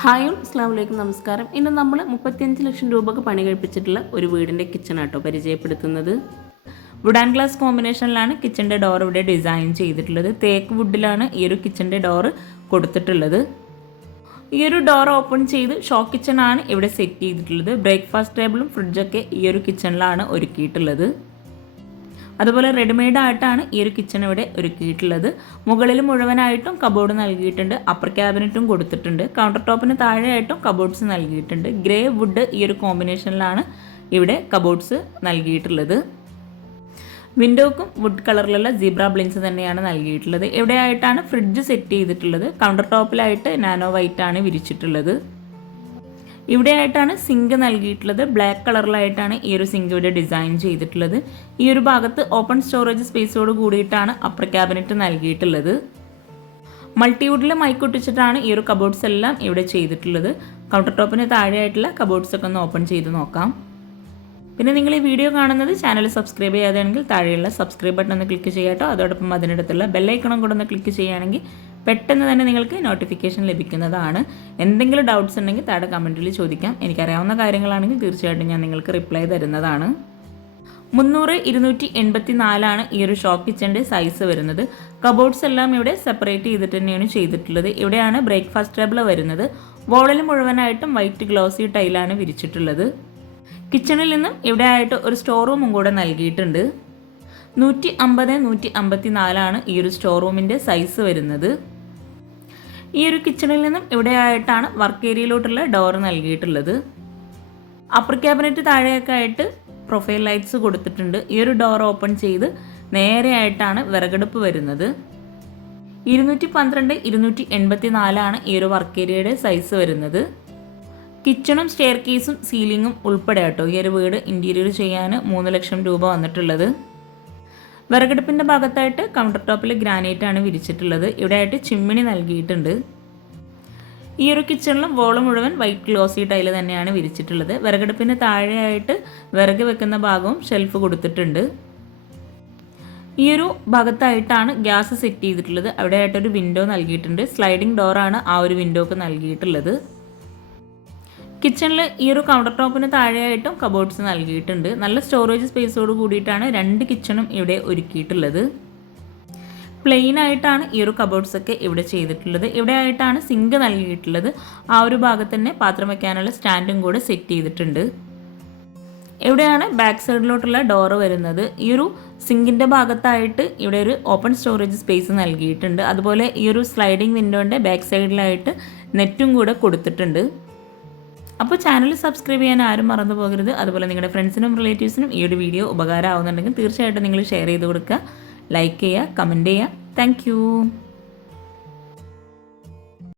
ഹായും അസ്ലാം വലൈക്കും നമസ്കാരം. ഇന്ന് നമ്മൾ മുപ്പത്തിയഞ്ച് ലക്ഷം രൂപക്ക് പണി കഴിപ്പിച്ചിട്ടുള്ള ഒരു വീടിന്റെ കിച്ചൺ ആട്ടോ പരിചയപ്പെടുത്തുന്നത്. വുഡ് ആൻഡ് ഗ്ലാസ് കോമ്പിനേഷനിലാണ് കിച്ചന്റെ ഡോർ ഇവിടെ ഡിസൈൻ ചെയ്തിട്ടുള്ളത്. തേക്ക് വുഡിലാണ് ഈ ഒരു കിച്ചന്റെ ഡോർ കൊടുത്തിട്ടുള്ളത്. ഈ ഒരു ഡോർ ഓപ്പൺ ചെയ്ത് ഷോ കിച്ചൺ ആണ് ഇവിടെ സെറ്റ് ചെയ്തിട്ടുള്ളത്. ബ്രേക്ക്ഫാസ്റ്റ് ടേബിളും ഫ്രിഡ്ജൊക്കെ ഈ ഒരു കിച്ചണിലാണ് ഒരുക്കിയിട്ടുള്ളത്. അതുപോലെ റെഡിമെയ്ഡ് ആയിട്ടാണ് ഈ ഒരു കിച്ചൺ ഇവിടെ ഒരുക്കിയിട്ടുള്ളത്. മുകളിൽ മുഴുവനായിട്ടും കബോർഡ് നൽകിയിട്ടുണ്ട്. അപ്പർ ക്യാബിനറ്റും കൊടുത്തിട്ടുണ്ട്. കൗണ്ടർ ടോപ്പിന് താഴെയായിട്ടും കബോർഡ്സ് നൽകിയിട്ടുണ്ട്. ഗ്രേ വുഡ് ഈ ഒരു കോമ്പിനേഷനിലാണ് ഇവിടെ കബോർഡ്സ് നൽകിയിട്ടുള്ളത്. വിൻഡോക്കും വുഡ് കളറിലുള്ള സീബ്ര ബ്ലിൻസ് തന്നെയാണ് നൽകിയിട്ടുള്ളത്. എവിടെയായിട്ടാണ് ഫ്രിഡ്ജ് സെറ്റ് ചെയ്തിട്ടുള്ളത്? കൗണ്ടർ ടോപ്പിലായിട്ട് നാനോ വൈറ്റ് ആണ് വിരിച്ചിട്ടുള്ളത്. ഇവിടെയായിട്ടാണ് സിങ്ക് നൽകിയിട്ടുള്ളത്. ബ്ലാക്ക് കളറിലായിട്ടാണ് ഈ ഒരു സിങ്ക് ഇവിടെ ഡിസൈൻ ചെയ്തിട്ടുള്ളത്. ഈ ഒരു ഭാഗത്ത് ഓപ്പൺ സ്റ്റോറേജ് സ്പേസോട് കൂടിയിട്ടാണ് അപ്പർ ക്യാബിനറ്റ് നൽകിയിട്ടുള്ളത്. മൾട്ടിവുഡിൽ മൈക്കൊട്ടിച്ചിട്ടാണ് ഈ ഒരു കബോർഡ്സ് എല്ലാം ഇവിടെ ചെയ്തിട്ടുള്ളത്. കൗണ്ടർ ടോപ്പിന് താഴെയായിട്ടുള്ള കബോർഡ്സ് ഒക്കെ ഒന്ന് ഓപ്പൺ ചെയ്ത് നോക്കാം. പിന്നെ നിങ്ങൾ ഈ വീഡിയോ കാണുന്നത് ചാനൽ സബ്സ്ക്രൈബ് ചെയ്യാതെയാണെങ്കിൽ താഴെയുള്ള സബ്സ്ക്രൈബ് ബട്ടൺ ഒന്ന് ക്ലിക്ക് ചെയ്യാട്ടോ. അതോടൊപ്പം അതിനടുത്തുള്ള ബെല്ലൈക്കണം കൂടെ ഒന്ന് ക്ലിക്ക് ചെയ്യുകയാണെങ്കിൽ പെട്ടെന്ന് തന്നെ നിങ്ങൾക്ക് നോട്ടിഫിക്കേഷൻ ലഭിക്കുന്നതാണ്. എന്തെങ്കിലും ഡൗട്ട്സ് ഉണ്ടെങ്കിൽ താഴെ കമന്റിൽ ചോദിക്കാം. എനിക്കറിയാവുന്ന കാര്യങ്ങളാണെങ്കിൽ തീർച്ചയായിട്ടും ഞാൻ നിങ്ങൾക്ക് റിപ്ലൈ തരുന്നതാണ്. മുന്നൂറ് ഇരുന്നൂറ്റി എൺപത്തി നാലാണ് ഈ ഒരു ഷോ കിച്ചന്റെ സൈസ് വരുന്നത്. കബോർഡ്സ് എല്ലാം ഇവിടെ സെപ്പറേറ്റ് ചെയ്തിട്ട് തന്നെയാണ് ചെയ്തിട്ടുള്ളത്. ഇവിടെയാണ് ബ്രേക്ക്ഫാസ്റ്റ് ടേബിൾ വരുന്നത്. വോളിൽ മുഴുവനായിട്ടും വൈറ്റ് ഗ്ലോസി ടൈലാണ് വിരിച്ചിട്ടുള്ളത്. കിച്ചണിൽ നിന്നും ഇവിടെ ആയിട്ട് ഒരു സ്റ്റോർ റൂമും കൂടെ നൽകിയിട്ടുണ്ട്. നൂറ്റി അമ്പത് നൂറ്റി അമ്പത്തി നാലാണ് ഈ ഒരു സ്റ്റോർ റൂമിന്റെ സൈസ് വരുന്നത്. ഈ ഒരു കിച്ചണിൽ നിന്നും ഇവിടെ ആയിട്ടാണ് വർക്ക് ഏരിയയിലോട്ടുള്ള ഡോർ നൽകിയിട്ടുള്ളത്. അപ്പർ ക്യാബിനറ്റ് താഴെയൊക്കെ ആയിട്ട് പ്രൊഫൈൽ ലൈറ്റ്സ് കൊടുത്തിട്ടുണ്ട്. ഈ ഒരു ഡോർ ഓപ്പൺ ചെയ്ത് നേരെയായിട്ടാണ് വിറകെടുപ്പ് വരുന്നത്. ഇരുന്നൂറ്റി പന്ത്രണ്ട് ഇരുന്നൂറ്റി എൺപത്തി നാലാണ് ഈ ഒരു വർക്ക് ഏരിയയുടെ സൈസ് വരുന്നത്. കിച്ചണും സ്റ്റെയർ കേസും സീലിങ്ങും ഉൾപ്പെടെ കേട്ടോ ഈ ഒരു വീട് ഇന്റീരിയർ ചെയ്യാൻ മൂന്ന് ലക്ഷം രൂപ വന്നിട്ടുള്ളത്. വിറകടുപ്പിന്റെ ഭാഗത്തായിട്ട് കൗണ്ടർ ടോപ്പിൽ ഗ്രാനൈറ്റ് ആണ് വിരിച്ചിട്ടുള്ളത്. ഇവിടെയായിട്ട് ചിമ്മിണി നൽകിയിട്ടുണ്ട്. ഈ ഒരു കിച്ചണിലും വോൾ മുഴുവൻ വൈറ്റ് ഗ്ലോസി ടൈൽ തന്നെയാണ് വിരിച്ചിട്ടുള്ളത്. വിറകടുപ്പിന് താഴെയായിട്ട് വിറക് വെക്കുന്ന ഭാഗവും ഷെൽഫ് കൊടുത്തിട്ടുണ്ട്. ഈ ഒരു ഭാഗത്തായിട്ടാണ് ഗ്യാസ് സെറ്റ് ചെയ്തിട്ടുള്ളത്. അവിടെ ആയിട്ടൊരു വിൻഡോ നൽകിയിട്ടുണ്ട് സ്ലൈഡിംഗ് ഡോറാണ് ആ ഒരു വിൻഡോക്ക് നൽകിയിട്ടുള്ളത്. കിച്ചണിൽ ഈ ഒരു കൗണ്ടർ ടോപ്പിന് താഴെയായിട്ടും കബോർഡ്സ് നൽകിയിട്ടുണ്ട്. നല്ല സ്റ്റോറേജ് സ്പേസോട് കൂടിയിട്ടാണ് രണ്ട് കിച്ചണും ഇവിടെ ഒരുക്കിയിട്ടുള്ളത്. പ്ലെയിൻ ആയിട്ടാണ് ഈ ഒരു കബോർഡ്സ് ഒക്കെ ഇവിടെ ചെയ്തിട്ടുള്ളത്. ഇവിടെ ആയിട്ടാണ് സിങ്ക് നൽകിയിട്ടുള്ളത്. ആ ഒരു ഭാഗത്ത് തന്നെ പാത്രം വയ്ക്കാനുള്ള സ്റ്റാൻഡും കൂടെ സെറ്റ് ചെയ്തിട്ടുണ്ട്. എവിടെയാണ് ബാക്ക് സൈഡിലോട്ടുള്ള ഡോറ് വരുന്നത്. ഈ ഒരു സിങ്കിന്റെ ഭാഗത്തായിട്ട് ഇവിടെ ഒരു ഓപ്പൺ സ്റ്റോറേജ് സ്പേസ് നൽകിയിട്ടുണ്ട്. അതുപോലെ ഈ ഒരു സ്ലൈഡിംഗ് വിൻഡോന്റെ ബാക്ക് സൈഡിലായിട്ട് നെറ്റും കൂടെ കൊടുത്തിട്ടുണ്ട്. അപ്പോൾ ചാനൽ സബ്സ്ക്രൈബ് ചെയ്യാൻ ആരും മറന്നു പോകരുത്. അതുപോലെ നിങ്ങളുടെ ഫ്രണ്ട്സിനും റിലേറ്റീവ്സിനും ഈ ഒരു വീഡിയോ ഉപകാരമാവുന്നുണ്ടെങ്കിൽ തീർച്ചയായിട്ടും നിങ്ങൾ ഷെയർ ചെയ്ത് കൊടുക്കുക. ലൈക്ക് ചെയ്യുക കമന്റ് ചെയ്യുക. താങ്ക്